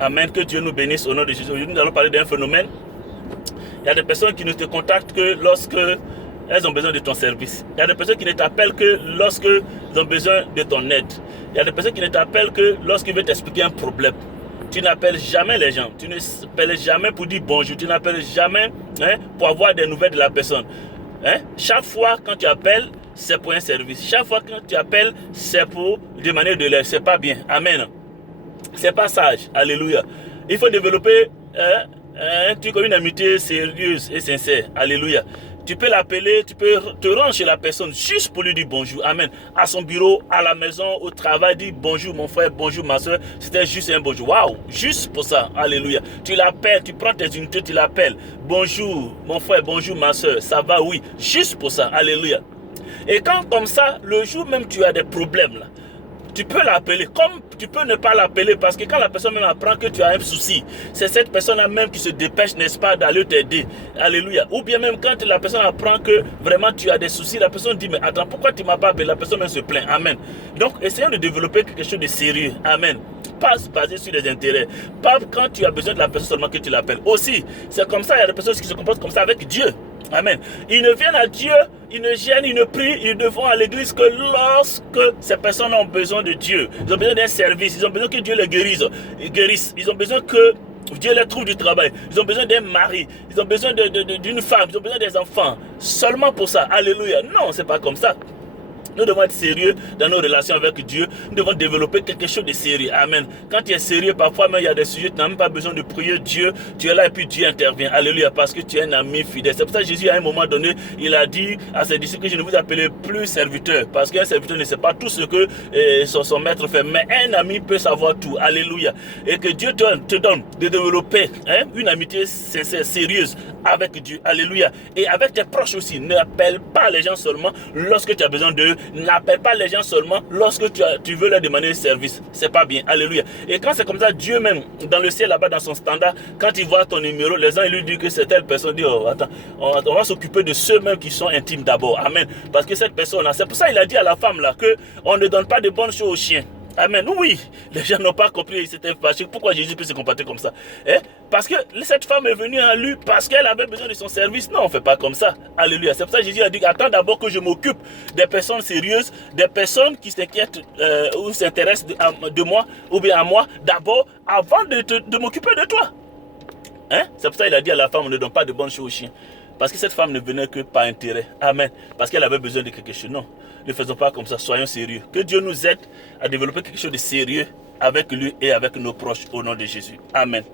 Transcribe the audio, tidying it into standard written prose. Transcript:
Amen. Que Dieu nous bénisse au nom de Jésus. Aujourd'hui, nous allons parler d'un phénomène. Il y a des personnes qui ne te contactent que lorsque elles ont besoin de ton service. Il y a des personnes qui ne t'appellent que lorsque elles ont besoin de ton aide. Il y a des personnes qui ne t'appellent que lorsqu'ils veulent t'expliquer un problème. Tu n'appelles jamais les gens. Tu n'appelles jamais pour dire bonjour. Tu n'appelles jamais pour avoir des nouvelles de la personne. Chaque fois quand tu appelles, c'est pour un service. Chaque fois quand tu appelles, c'est pour demander de l'aide. C'est pas bien. Amen. C'est pas sage. Alléluia. Il faut développer une amitié sérieuse et sincère. Alléluia. Tu peux l'appeler, tu peux te rendre chez la personne juste pour lui dire bonjour. Amen. À son bureau, à la maison, au travail, dire bonjour mon frère, bonjour ma soeur. C'était juste un bonjour. Waouh, juste pour ça. Alléluia. Tu l'appelles, tu prends tes unités, tu l'appelles. Bonjour mon frère, bonjour ma soeur. Ça va, oui. Juste pour ça. Alléluia. Et quand comme ça, le jour même tu as des problèmes là, tu peux l'appeler, comme tu peux ne pas l'appeler, parce que quand la personne même apprend que tu as un souci, c'est cette personne-là même qui se dépêche, n'est-ce pas, d'aller t'aider. Alléluia. Ou bien même quand la personne apprend que vraiment tu as des soucis, la personne dit, mais attends, pourquoi tu ne m'as pas appelé? La personne même se plaint. Amen. Donc, essayons de développer quelque chose de sérieux. Amen. Pas basé sur les intérêts. Pas quand tu as besoin de la personne seulement que tu l'appelles. Aussi, c'est comme ça, il y a des personnes qui se comportent comme ça avec Dieu. Amen. Ils ne viennent à Dieu, ils ne gênent, ils ne prient, ils ne vont à l'église que lorsque ces personnes ont besoin de Dieu. Ils ont besoin d'un service, ils ont besoin que Dieu les guérisse. Ils ont besoin que Dieu les trouve du travail. Ils ont besoin d'un mari, ils ont besoin d'une femme, ils ont besoin des enfants. Seulement pour ça. Alléluia. Non, c'est pas comme ça. Nous devons être sérieux dans nos relations avec Dieu. Nous devons développer quelque chose de sérieux. Amen. Quand tu es sérieux, parfois même il y a des sujets, tu n'as même pas besoin de prier Dieu. Tu es là et puis Dieu intervient. Alléluia. Parce que tu es un ami fidèle. C'est pour ça que Jésus, à un moment donné, il a dit à ses disciples que je ne vous appellerai plus serviteur. Parce qu'un serviteur ne sait pas tout ce que son maître fait. Mais un ami peut savoir tout. Alléluia. Et que Dieu te donne de développer une amitié sincère, sérieuse avec Dieu. Alléluia. Et avec tes proches aussi. N'appelle pas les gens seulement lorsque tu as besoin d'eux. N'appelle pas les gens seulement lorsque tu veux leur demander un service. C'est pas bien. Alléluia. Et quand c'est comme ça, Dieu même, dans le ciel là-bas, dans son standard, quand il voit ton numéro, les gens ils lui disent que c'est telle personne. Dit, oh, attends, on va s'occuper de ceux-mêmes qui sont intimes d'abord. Amen. Parce que cette personne-là, c'est pour ça qu'il a dit à la femme là qu'on ne donne pas de bonnes choses aux chiens. Amen. Oui, les gens n'ont pas compris, c'était fâché. Pourquoi Jésus peut se comporter comme ça? Parce que cette femme est venue à lui parce qu'elle avait besoin de son service. Non, on ne fait pas comme ça. Alléluia. C'est pour ça que Jésus a dit, attends d'abord que je m'occupe des personnes sérieuses, des personnes qui s'inquiètent ou s'intéressent de moi ou bien à moi, d'abord, avant de m'occuper de toi. C'est pour ça qu'il a dit à la femme, on ne donne pas de bonnes choses aux chiens. Parce que cette femme ne venait que par intérêt. Amen. Parce qu'elle avait besoin de quelque chose. Non, ne faisons pas comme ça. Soyons sérieux. Que Dieu nous aide à développer quelque chose de sérieux avec lui et avec nos proches au nom de Jésus. Amen.